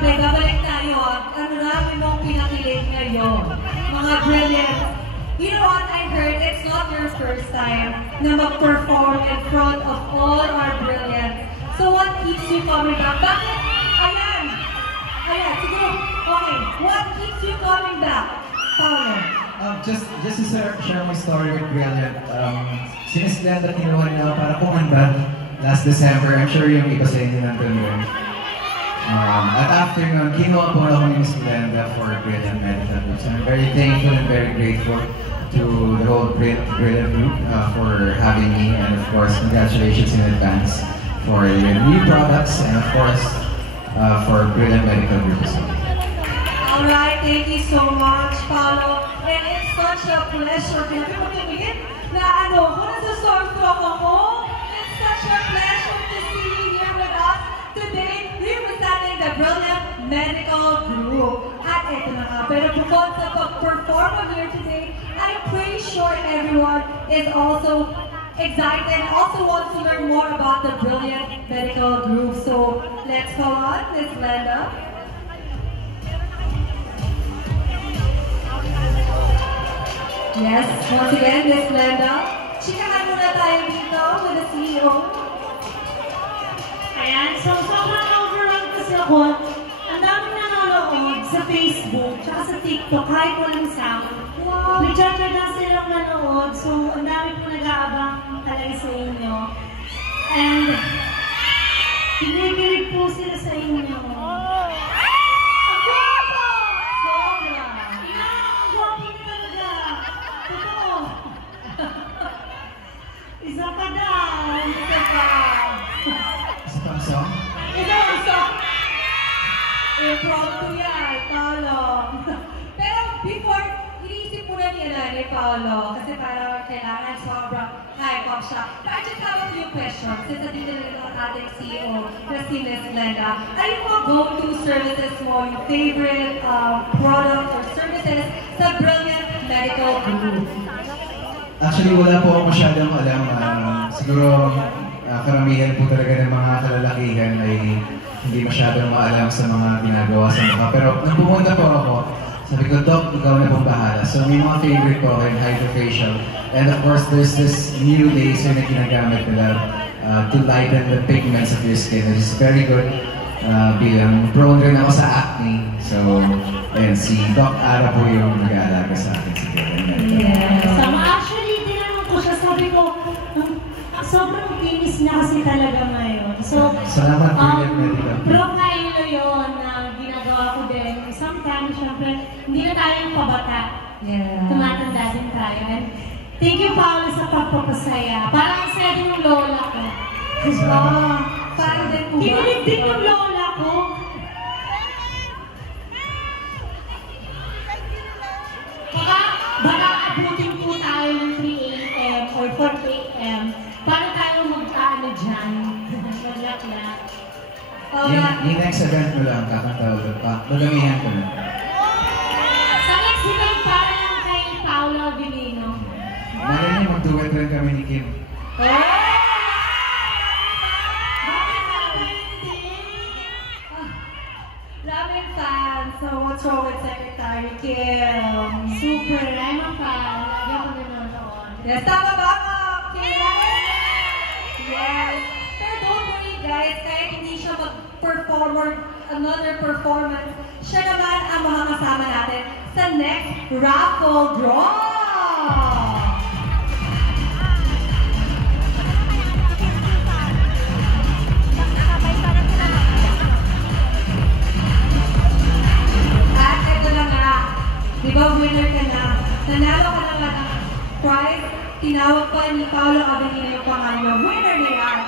Grabe, babalik tayo. Ano namin mong pinakilig ngayon. Mga brilliant. You know what I heard? It's not your first time na mag-perform in front of all our brilliant. So what keeps you coming back? Bakit? Ayan. Ayan, siguro. Okay. What keeps you coming back? Paolo. Just to share my story with Brilliant. Since Glenda kinuha na para kumanda last December, I'm sure yung iba sa inyo nandun yun. At after nun, kinuha po ako ni Miss Glenda for Brilliant Medical Group. So I'm very thankful and very grateful to the whole Brilliant Group for having me, and of course, congratulations in advance for your new products, and of course, for Brilliant Medical Group as well. Alright, thank you so much, Paolo. And it's such a pleasure to tumingin na kung nasa-starstruck ako, it's such a pleasure to see you here with us today, representing the Brilliant Medical Group. At ito na nga, pero bukod sa pag-perform here today, I'm pretty sure everyone is also excited, also wants to learn more about the Brilliant Medical Group. So let's call on Ms. Glenda. Yes, once again, Ms. Glenda. Chikahan muna tayo dito with the CEO. Ayan, so sobrang overwhelmed kasi ako. Ang daming nanonood sa Facebook, tsaka sa TikTok, kahit walang sound. Wow! Nagtsatsaga silang nanood, so ang dami po nag-aabang talaga sa inyo. And, kinikilig po sila sa inyo. Ang gwapo! Sobra! Ang gwapo niya talaga. Totoo. Isa pa daw. Isa pa. Isa pang song? Isa ang song. Impromptu yan, Paolo. Pero before, iniisip mo na ni Paolo, kasi parang kailangan sobrang high-pop siya. But I just have a few questions, since nandito na ang ating CEO, na si Ms. Glenda. Ano yung mga go-to services mo, yung favorite products or services sa Brilliant Medical Group? Actually, wala po ako masyadong alam. Siguro, karamihan po talaga ng mga kalalakihan ay hindi masyadong maalam sa mga ginagawa sa mukha. Pero nung pumunta po ako, sabi ko, Doc, ikaw na pong bahala. So may mga favorite ko ay hydrofacial. And of course, there's this new laser na ginagamit nila to lighten the pigments of your skin. Which is very good bilang prone rin ako sa acne. So, ayun, si Doc Ara po yung nag-aalaga sa akin siguro. Yeah. Actually, tinanong ko siya, sabi ko, sobrang kinis na kasi talaga ngayon. So, salamat Brilliant Medical. Profile yun na ginagawa ko din. Sometimes, syempre, hindi na tayo pabata. Yeah. Tumatanda din tayo. And thank you, Paolo, sa pagpapasaya. Parang ang saya din yung lola ko. Parang din po ba? Kinilig din yung lola ko. Baka abutin po tayo ng 3 a.m. or 4 a.m. para tayo mag-ano dyan. Mag-lak-lak. Yung next event mo lang, kakantawag pa. Magamihan ko na. Sa next event, para lang kay Paolo Avellino. Malay niyo, mag-duet rin kami ni Kim. Ramen fan. So what's wrong with Secretary Kim? Super, I'm a fan. Lagi ako nanonood. Yes, tama ba ako? Kim? Yes. Pero don't worry guys, kahit hindi siya mag-perform or another performance, siya naman ang makakasama natin sa next raffle draw! At ito na nga, di ba winner ka na? Nanalo ka na nga ng prize, tinawag pa ni Paolo Avellino yung pangalan. Winner na yan!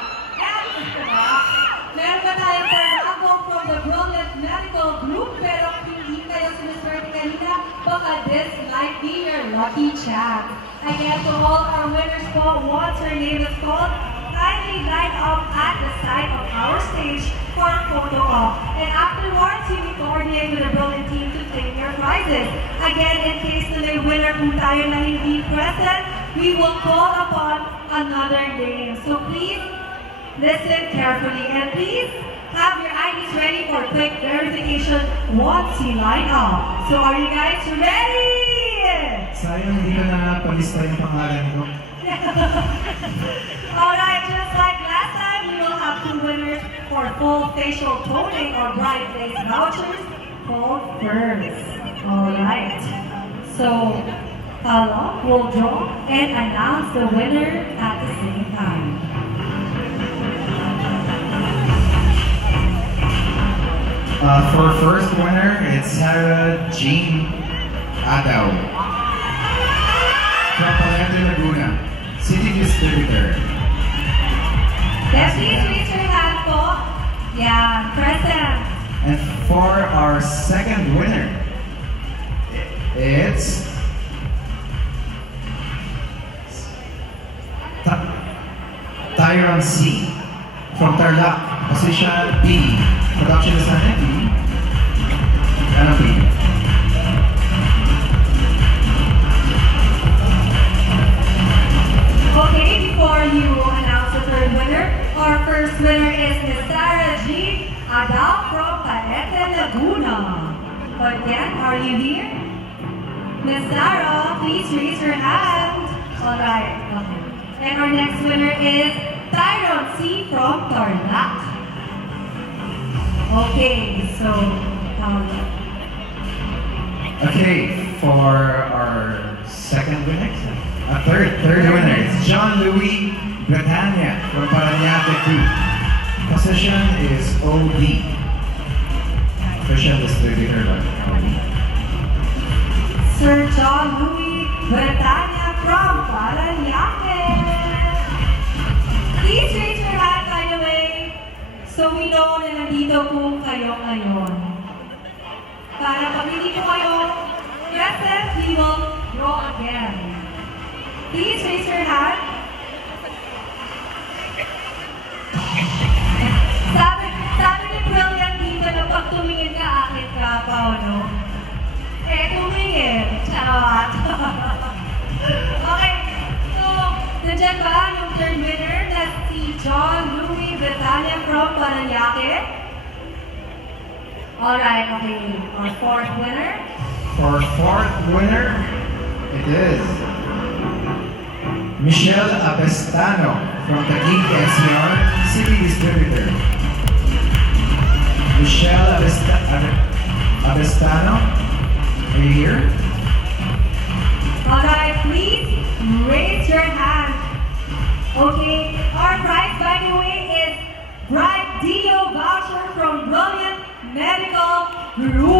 And ito na, meron pa tayong raffle from the Brilliant Medical Group, pero hindi kayo sinuswerte kanina, baka this might be your lucky chance. Again, to all our winners po, once your name is called, kindly line up at the side of our stage for a photo op. And afterwards, you will coordinate with the Brilliant team to claim your prizes. Again, in case na may winner po tayo na hindi present, we will call upon another name. So please, listen carefully and please have your IDs ready for quick verification once you line up. So are you guys ready? Sayang, hindi ko na palista yung pangalan ko. Alright, just like last time, we will have two winners for full facial toning or bright face vouchers. Hold first. Alright. So, Paolo will draw and announce the winner at the same time. For first winner, it's Sarah Jean Adaw from Palete, Laguna, City Distributor. Please raise your hand po. Yeah, present. And for our second winner, it's Tyron C from Tarlac, position B. Production designer B. Ano B? Okay, before you announce the third winner, our first winner is Miss Sarah G. Adal from Palete, Laguna. Again, are you here? Miss Sarah, please raise your hand. Alright, okay. And our next winner is Tyron C. from Tarlac. Okay, so, Okay, for our second winner, third winner is John Louis Bretania from Parañaque 2. Position is OD. Official distributor by OD. Sir John Louis Bretania from Parañaque. Please raise your hand, by the way, so we know na nandito po kayo ngayon. Para pag hindi po kayo present, we will draw again. Please raise your hand. Sabi ni Brilliant dito na pag tumingin ka, akit ka, Paolo. Tumingin. Charot. Okay. So, nandiyan ba yung third winner na si John Louis Bretania from Parañaque? Alright, okay. Our fourth winner. For fourth winner, it is Michelle Abestano from Taguig NCR City Distributor. Michelle Abestano, are you here? Alright, please raise your hand. Okay, our prize, by the way, is Bright Dio voucher from Brilliant Medical Group.